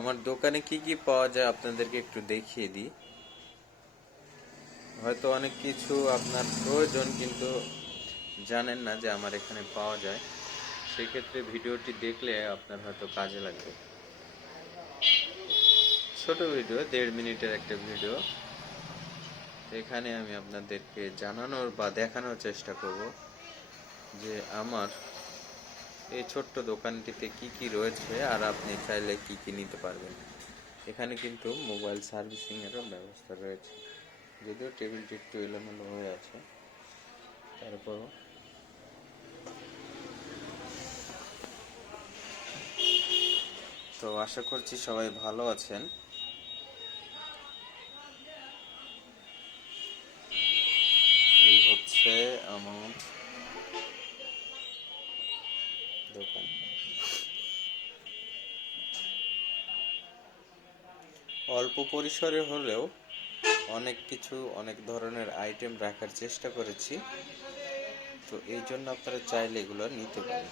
আমার দোকানে কি কি পাওয়া যায় আপনাদেরকে একটু দেখিয়ে দিই। হয়তো অনেক কিছু আপনার প্রয়োজন কিন্তু জানেন না যে আমার এখানে পাওয়া যায়, সেক্ষেত্রে ভিডিওটি দেখলে আপনার হয়তো কাজে লাগবে। ছোট ভিডিও, 1.5 মিনিটের একটা ভিডিও। এখানে আমি আপনাদেরকে জানানোর বা দেখানোর চেষ্টা করব যে আমার এই ছোট্ট দোকানটিতে কি কি রয়েছে আর আপনি চাইলে কি কি নিতে পারবেন। এখানে কিন্তু মোবাইল সার্ভিসিংয়েরও ব্যবস্থা রয়েছে, যদিও টেবিলটি একটু এলোমেলো হয়ে আছে, তারপরও তো আশা করছি সবাই ভালো আছেন। এই হচ্ছে আমার দোকান। অল্প পরিসরে হলেও অনেক কিছু, অনেক ধরনের আইটেম রাখার চেষ্টা করেছি, তো এই জন্য আপনারা চাইলে এগুলো নিতে পারেন।